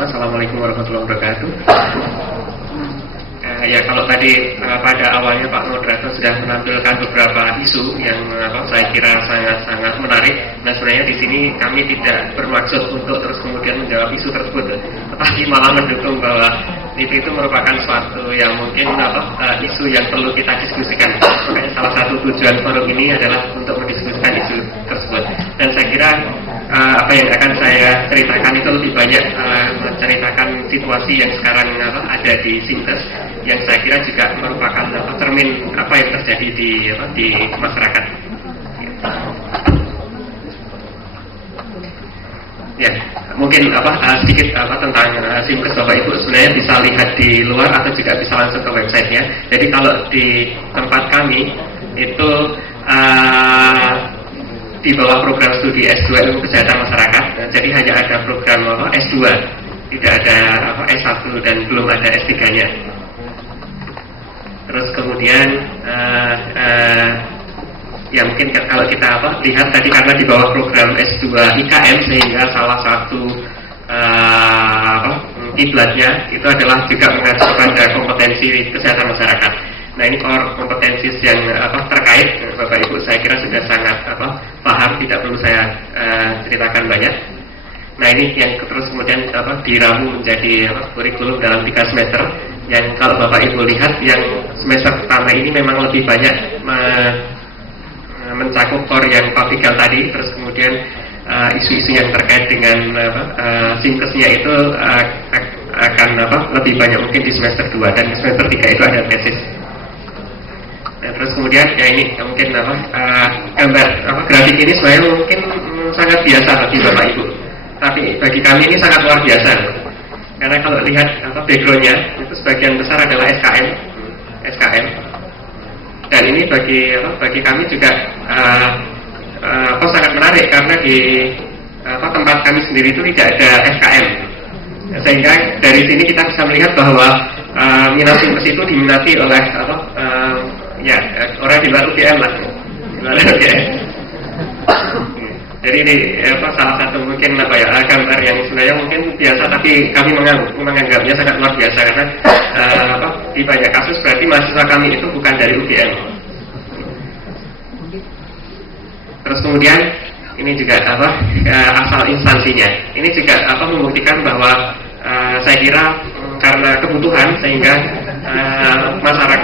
semua. Assalamualaikum warahmatullahi wabarakatuh. Ya kalau tadi pada awalnya Pak Moderator sudah menampilkan beberapa isu yang saya kira sangat-sangat menarik. Nah sebenarnya di sini kami tidak bermaksud untuk terus kemudian menjawab isu tersebut, tetapi malah mendukung bahwa itu merupakan suatu yang mungkin isu yang perlu kita diskusikan. Makanya salah satu tujuan forum ini adalah untuk mendiskusikan isu tersebut. Dan saya kira apa yang akan saya ceritakan itu lebih banyak menceritakan situasi yang sekarang ada di Sinkes, yang saya kira juga merupakan cermin apa yang terjadi di masyarakat. Ya, mungkin sedikit tentang Sinkes Bapak Ibu sebenarnya bisa lihat di luar atau juga bisa langsung ke websitenya. Jadi kalau di tempat kami itu di bawah program studi S2 Ilmu Kesehatan Masyarakat, jadi hanya ada program S2, tidak ada S1 dan belum ada S3-nya. Terus kemudian ya mungkin kalau kita lihat tadi karena di bawah program S2 IKM, sehingga salah satu kiblatnya itu adalah juga mengacu pada kompetensi kesehatan masyarakat. Nah ini kompetensi yang terkait Bapak Ibu saya kira sudah sangat paham, tidak perlu saya ceritakan banyak. Nah ini yang terus kemudian diramu menjadi kurikulum dalam 3 semester, yang kalau Bapak Ibu lihat yang semester pertama ini memang lebih banyak mencakup core yang public health tadi, terus kemudian isu-isu yang terkait dengan Sinkesnya itu akan lebih banyak mungkin di semester 2, dan di semester 3 itu ada tesis. Nah, terus kemudian ya ini mungkin gambar grafik ini sebenarnya mungkin sangat biasa bagi Bapak Ibu, tapi bagi kami ini sangat luar biasa, karena kalau lihat backgroundnya itu sebagian besar adalah SKM, dan ini bagi kami juga sangat menarik karena di tempat kami sendiri itu tidak ada SKM, sehingga dari sini kita bisa melihat bahwa minat Sinkes itu diminati oleh orang di luar UGM lah, Jadi ini salah satu mungkin gambar yang sebenarnya mungkin biasa, tapi kami menganggapnya sangat luar biasa karena di banyak kasus berarti mahasiswa kami itu bukan dari UGM. Terus kemudian ini juga asal instansinya. Ini juga membuktikan bahwa saya kira karena kebutuhan sehingga masyarakat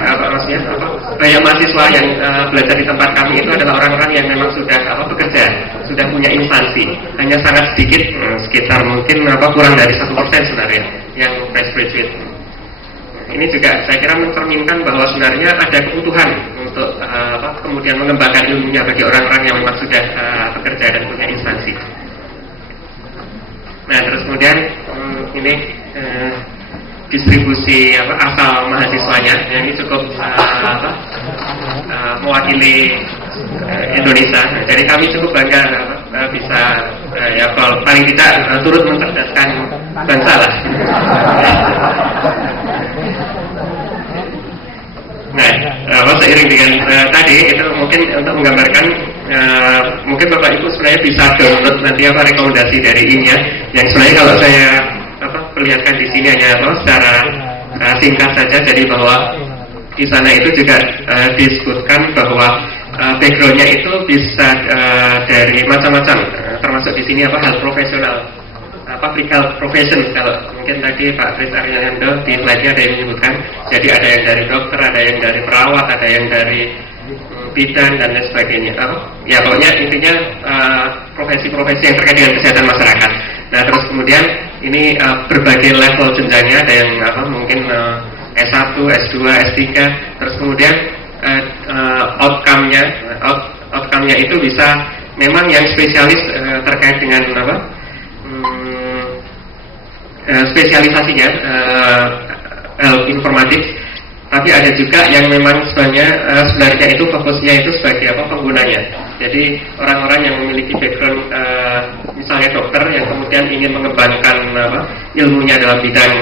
banyak mahasiswa yang belajar di tempat kami itu adalah orang-orang yang memang sudah bekerja, sudah punya instansi. Hanya sangat sedikit, sekitar mungkin kurang dari 1% sebenarnya yang fresh graduate. Ini juga saya kira mencerminkan bahwa sebenarnya ada kebutuhan untuk kemudian mengembangkan ilmunya bagi orang-orang yang memang sudah bekerja dan punya instansi. Nah terus kemudian ini distribusi asal mahasiswanya, yang ini cukup mewakili Indonesia. Jadi kami cukup bangga bisa paling tidak turut mencerdaskan bangsa lah. Nah, seiring dengan tadi itu mungkin untuk menggambarkan, mungkin Bapak Ibu sebenarnya bisa download nanti rekomendasi dari ini ya. Yang sebenarnya kalau saya perlihatkan di sini hanya secara singkat saja, jadi bahwa di sana itu juga disebutkan bahwa backgroundnya itu bisa dari macam-macam, termasuk di sini health profesional, public health profession. Kalau mungkin tadi Pak Kris Ariando di slide-nya ada yang menyebutkan, jadi ada yang dari dokter, ada yang dari perawat, ada yang dari bidan dan lain sebagainya. Ya pokoknya intinya profesi-profesi yang terkait dengan kesehatan masyarakat. Nah terus kemudian ini berbagai level jenjangnya, ada yang mungkin S1, S2, S3, terus kemudian outcome-nya itu bisa memang yang spesialis terkait dengan spesialisasinya health informatics, tapi ada juga yang memang sebenarnya itu fokusnya itu sebagai penggunanya. Jadi orang-orang yang memiliki background misalnya dokter yang kemudian ingin mengembangkan ilmunya dalam bidang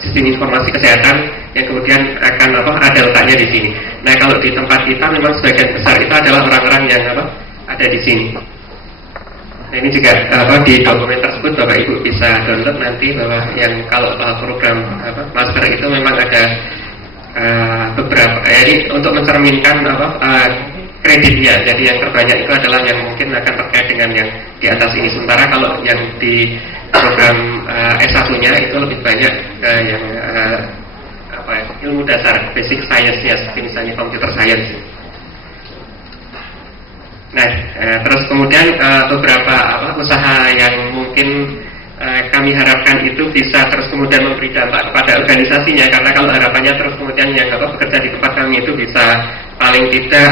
sistem informasi kesehatan, yang kemudian akan ada letaknya di sini. Nah kalau di tempat kita memang sebagian besar itu adalah orang-orang yang ada di sini. Ini juga di dokumen tersebut Bapak Ibu bisa download nanti bahwa yang kalau program master itu memang ada beberapa ini untuk mencerminkan kreditnya. Jadi yang terbanyak itu adalah yang mungkin akan terkait dengan yang di atas ini. Sementara kalau yang di program S1-nya itu lebih banyak yang ilmu dasar, basic science-nya, seperti misalnya computer science. Nah, terus kemudian beberapa usaha yang mungkin kami harapkan itu bisa terus kemudian memberi dampak kepada organisasinya, karena kalau harapannya terus kemudian yang bekerja di tempat kami itu bisa paling tidak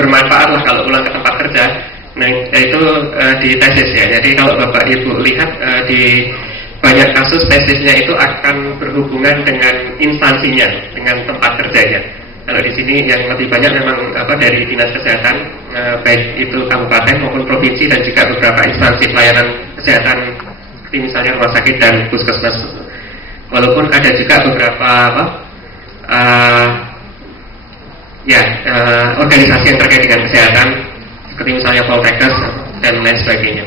bermanfaat lah kalau pulang ke tempat kerja. Nah, itu di tesis ya. Jadi kalau Bapak Ibu lihat di banyak kasus tesisnya itu akan berhubungan dengan instansinya, dengan tempat kerjanya. Kalau di sini yang lebih banyak memang dari dinas kesehatan, baik itu kabupaten maupun provinsi dan juga beberapa instansi pelayanan kesehatan seperti misalnya rumah sakit dan puskesmas. Walaupun ada juga beberapa organisasi yang terkait dengan kesehatan seperti misalnya Poltekkes dan lain sebagainya.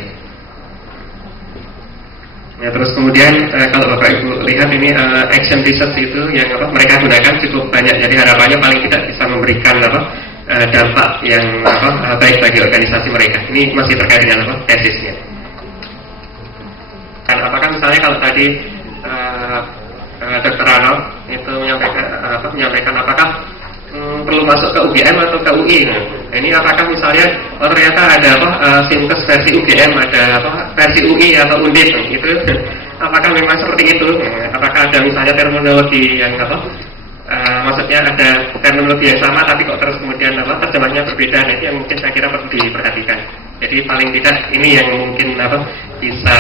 Ya, terus kemudian kalau Bapak Ibu lihat ini action research itu yang mereka gunakan cukup banyak. Jadi harapannya paling tidak bisa memberikan dampak yang baik bagi organisasi mereka. Ini masih terkait dengan tesisnya. Kan apakah misalnya kalau tadi Dr. Rano itu menyampaikan apakah perlu masuk ke UGM atau ke UI? Ini apakah misalnya ternyata ada Simkes versi UGM, ada versi UI atau Undip itu? Apakah memang seperti itu? Apakah ada misalnya terminologi yang maksudnya ada terminologi yang sama tapi kok terus kemudian terjemahnya berbeda? Nah, itu yang mungkin saya kira perlu diperhatikan. Jadi paling tidak ini yang mungkin bisa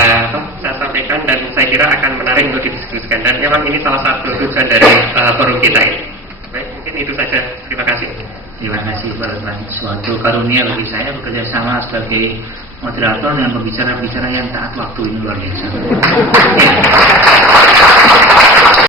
saya sampaikan dan saya kira akan menarik untuk didiskusikan, dan memang ini salah satu tujuan dari forum kita ini. Baik, mungkin itu saja. Terima kasih. Terima kasih Pak Lukman. Suatu karunia bagi saya bekerja sama sebagai moderator dengan pembicara-pembicara yang taat waktu, ini luar biasa.